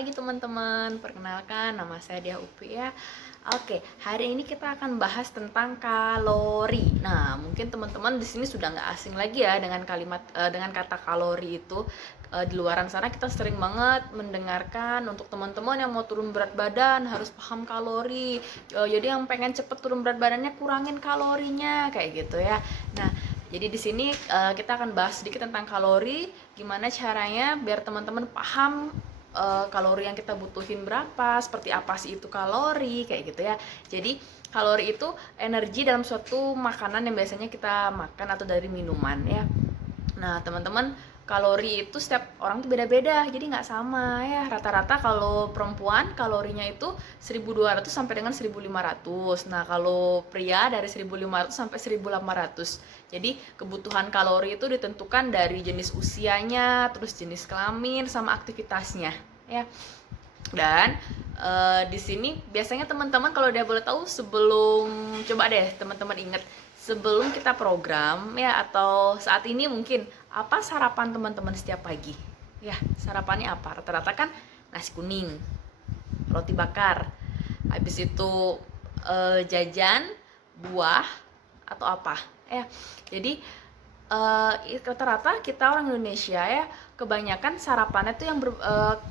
pagi teman-teman, perkenalkan nama saya Dia Upi ya. Oke, hari ini kita akan bahas tentang kalori. Nah, mungkin teman-teman di sini sudah nggak asing lagi ya dengan dengan kata kalori itu. Di luaran sana kita sering banget mendengarkan untuk teman-teman yang mau turun berat badan harus paham kalori. Jadi yang pengen cepet turun berat badannya kurangin kalorinya kayak gitu ya. Nah, jadi di sini kita akan bahas sedikit tentang kalori, gimana caranya biar teman-teman paham kalori yang kita butuhin berapa, seperti apa sih itu kalori, kayak gitu ya. Jadi kalori itu energi dalam suatu makanan yang biasanya kita makan atau dari minuman ya. Nah teman-teman, kalori itu setiap orang tuh beda-beda, jadi nggak sama ya. Rata-rata kalau perempuan kalorinya itu 1200 sampai dengan 1500. Nah kalau pria dari 1500 sampai 1800. Jadi kebutuhan kalori itu ditentukan dari jenis usianya, terus jenis kelamin sama aktivitasnya ya. Dan di sini biasanya teman-teman kalau dia boleh tahu, sebelum, coba deh teman-teman inget, sebelum kita program ya atau saat ini mungkin, apa sarapan teman-teman setiap pagi? Ya, sarapannya apa? Rata-rata kan nasi kuning, roti bakar, habis itu jajan, buah, atau apa ya. Jadi rata-rata kita orang Indonesia ya, kebanyakan sarapannya tuh yang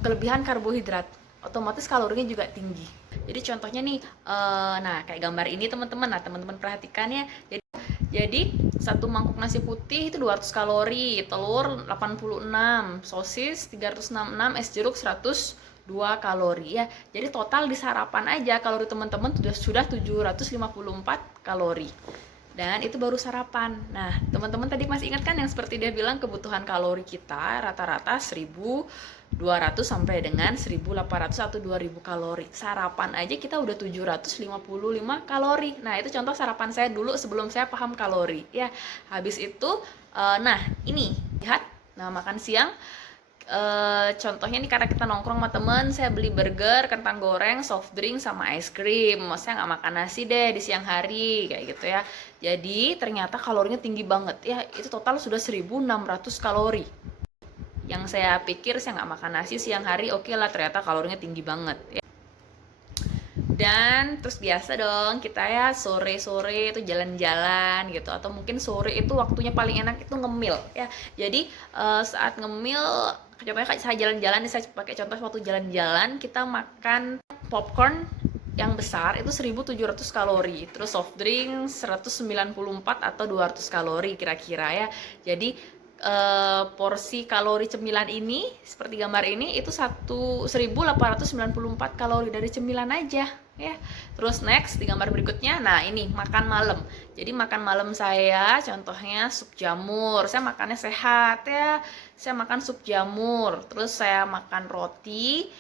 kelebihan karbohidrat, otomatis kalorinya juga tinggi. Jadi contohnya nih, nah kayak gambar ini teman-teman, nah teman-teman perhatikan ya. Jadi satu mangkuk nasi putih itu 200 kalori, telur 86, sosis 366, es jeruk 102 kalori ya. Jadi total di sarapan aja kalori teman-teman sudah 754 kalori. Dan itu baru sarapan. Nah, teman-teman tadi masih ingat kan yang seperti dia bilang kebutuhan kalori kita rata-rata 1200 sampai dengan 1800 atau 2000 kalori. Sarapan aja kita udah 755 kalori. Nah, itu contoh sarapan saya dulu sebelum saya paham kalori ya. Habis itu nah, ini lihat. Nah, makan siang contohnya nih, karena kita nongkrong sama temen, saya beli burger, kentang goreng, soft drink, sama es krim. Saya nggak makan nasi deh di siang hari kayak gitu ya. Jadi ternyata kalorinya tinggi banget ya, itu total sudah 1600 kalori. Yang saya pikir saya nggak makan nasi siang hari, oke lah, ternyata kalorinya tinggi banget ya. Dan terus biasa dong kita ya sore-sore itu jalan-jalan gitu, atau mungkin sore itu waktunya paling enak itu ngemil ya. Jadi saat ngemil, contohnya saya jalan-jalan, saya pakai contoh waktu jalan-jalan kita makan popcorn yang besar itu 1700 kalori, terus soft drink 194 atau 200 kalori kira-kira ya. Jadi porsi kalori cemilan ini seperti gambar ini itu 1894 kalori dari cemilan aja ya. Terus next di gambar berikutnya, nah ini makan malam. Jadi makan malam saya contohnya sup jamur, saya makannya sehat ya, saya makan sup jamur, terus saya makan roti,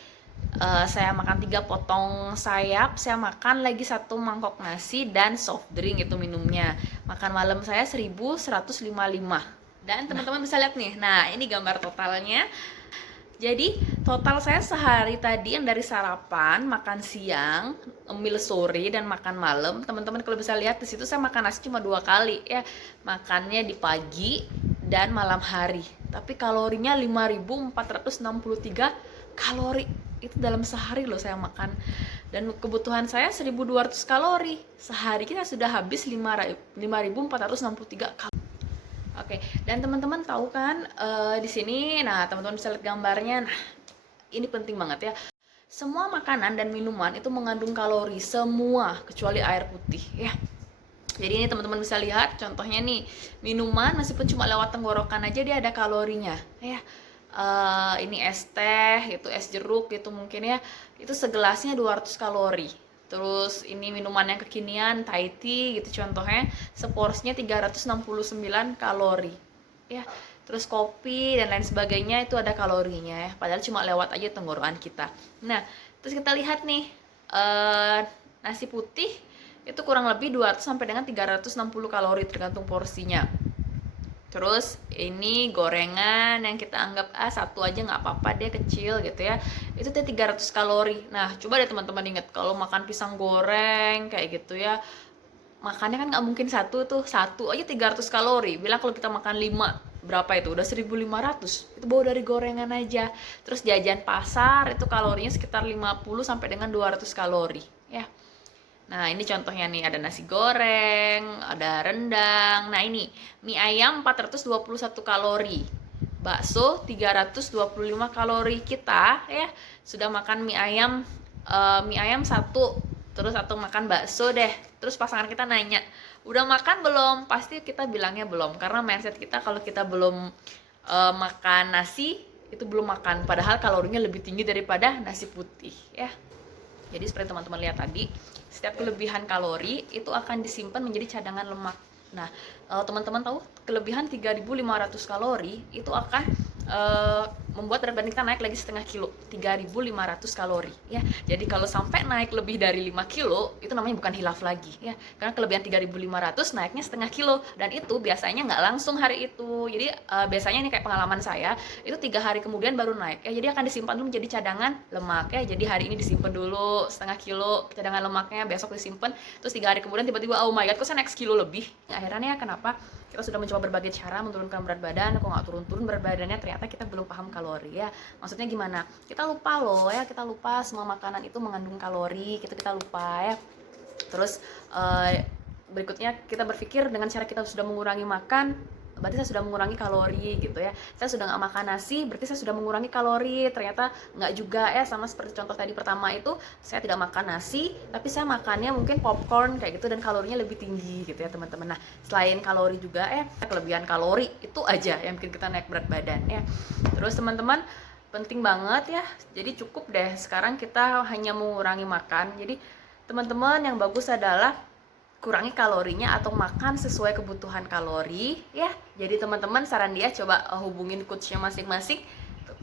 saya makan 3 potong sayap, saya makan lagi 1 mangkok nasi dan soft drink itu minumnya. Makan malam saya 1155. Dan teman-teman bisa lihat nih, nah ini gambar totalnya. Jadi total saya sehari tadi yang dari sarapan, makan siang, meal sore, dan makan malam, teman-teman kalau bisa lihat di situ saya makan nasi cuma 2 kali ya, makannya di pagi dan malam hari. Tapi kalorinya 5463 kalori itu dalam sehari loh saya makan. Dan kebutuhan saya 1200 kalori. Sehari kita sudah habis 5463 kalori. Oke, dan teman-teman tahu kan di sini, nah teman-teman bisa lihat gambarnya. Nah, ini penting banget ya. Semua makanan dan minuman itu mengandung kalori semua kecuali air putih ya. Jadi ini teman-teman bisa lihat contohnya nih, minuman meskipun cuma lewat tenggorokan aja dia ada kalorinya ya. Ini es teh, itu es jeruk gitu mungkin ya, itu segelasnya 200 kalori. Terus ini minuman yang kekinian, Thai tea gitu contohnya, seporsinya 369 kalori ya. Terus kopi dan lain sebagainya itu ada kalorinya ya, padahal cuma lewat aja tenggorokan kita. Nah, terus kita lihat nih, nasi putih itu kurang lebih 200 sampai dengan 360 kalori tergantung porsinya. Terus ini gorengan yang kita anggap satu aja nggak apa-apa deh, kecil gitu ya, itu tuh 300 kalori. Nah coba deh teman-teman inget, kalau makan pisang goreng kayak gitu ya, makannya kan nggak mungkin satu aja 300 kalori. Bilang kalau kita makan 5 berapa itu? Udah 1.500. Itu bawa dari gorengan aja. Terus jajan pasar itu kalorinya sekitar 50 sampai dengan 200 kalori, ya. Nah, ini contohnya nih, ada nasi goreng, ada rendang. Nah, ini mie ayam 421 kalori. Bakso 325 kalori. Kita ya sudah makan mie ayam satu, terus atau makan bakso deh. Terus pasangan kita nanya, "Udah makan belum?" Pasti kita bilangnya belum, karena mindset kita kalau kita belum makan nasi itu belum makan, padahal kalorinya lebih tinggi daripada nasi putih, ya. Jadi seperti teman-teman lihat tadi, setiap kelebihan kalori itu akan disimpan menjadi cadangan lemak. Nah, teman-teman tahu kelebihan 3.500 kalori itu akan membuat berat badan kita naik lagi setengah kilo, 3.500 kalori, ya. Jadi kalau sampai naik lebih dari 5 kilo, itu namanya bukan hilaf lagi, ya. Karena kelebihan 3.500 naiknya setengah kilo, dan itu biasanya nggak langsung hari itu. Jadi biasanya ini kayak pengalaman saya, itu 3 hari kemudian baru naik, ya. Jadi akan disimpan dulu menjadi cadangan lemak, ya. Jadi hari ini disimpan dulu setengah kilo cadangan lemaknya, besok disimpan, terus 3 hari kemudian tiba-tiba, oh my god, kok saya naik sekilo lebih. Akhirnya kenapa? Kita sudah mencoba berbagai cara menurunkan berat badan, kok nggak turun-turun berat badannya, ternyata kita belum paham kalori, ya. Maksudnya gimana? Kita lupa loh, ya, kita lupa semua makanan itu mengandung kalori, kita lupa, ya. Terus berikutnya kita berpikir dengan cara kita sudah mengurangi makan, berarti saya sudah mengurangi kalori gitu, ya. Saya sudah nggak makan nasi, berarti saya sudah mengurangi kalori. Ternyata nggak juga, ya. Sama seperti contoh tadi pertama itu, saya tidak makan nasi, tapi saya makannya mungkin popcorn kayak gitu, dan kalorinya lebih tinggi gitu, ya teman-teman. Nah, selain kalori juga, kelebihan kalori itu aja yang bikin kita naik berat badan, ya. Terus teman-teman, penting banget, ya. Jadi cukup deh sekarang kita hanya mengurangi makan. Jadi teman-teman, yang bagus adalah kurangi kalorinya atau makan sesuai kebutuhan kalori, ya. Jadi teman-teman, saran dia coba hubungin coachnya masing-masing.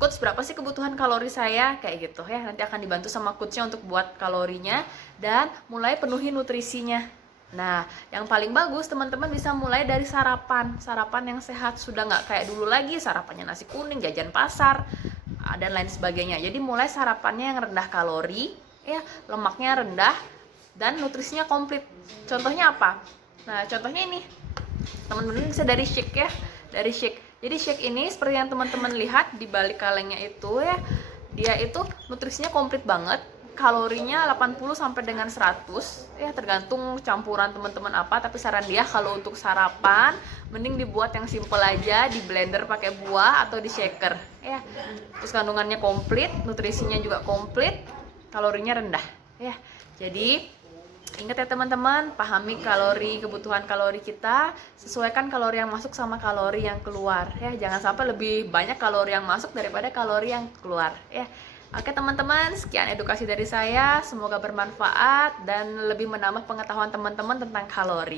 Coach, berapa sih kebutuhan kalori saya? Kayak gitu, ya. Nanti akan dibantu sama coachnya untuk buat kalorinya dan mulai penuhi nutrisinya. Nah, yang paling bagus teman-teman bisa mulai dari sarapan yang sehat. Sudah nggak kayak dulu lagi sarapannya nasi kuning, jajan pasar, dan lain sebagainya. Jadi mulai sarapannya yang rendah kalori, ya, lemaknya rendah, dan nutrisinya komplit. Contohnya apa? Nah, contohnya ini. Teman-teman bisa dari shake, ya. Dari shake. Jadi shake ini seperti yang teman-teman lihat di balik kalengnya itu, ya. Dia itu nutrisinya komplit banget. Kalorinya 80 sampai dengan 100, ya, tergantung campuran teman-teman apa, tapi saran dia kalau untuk sarapan mending dibuat yang simple aja, di blender pakai buah atau di shaker, ya. Terus kandungannya komplit, nutrisinya juga komplit, kalorinya rendah, ya. Jadi ingat, ya teman-teman, pahami kalori, kebutuhan kalori kita, sesuaikan kalori yang masuk sama kalori yang keluar, ya. Jangan sampai lebih banyak kalori yang masuk daripada kalori yang keluar, ya. Oke teman-teman, sekian edukasi dari saya, semoga bermanfaat dan lebih menambah pengetahuan teman-teman tentang kalori.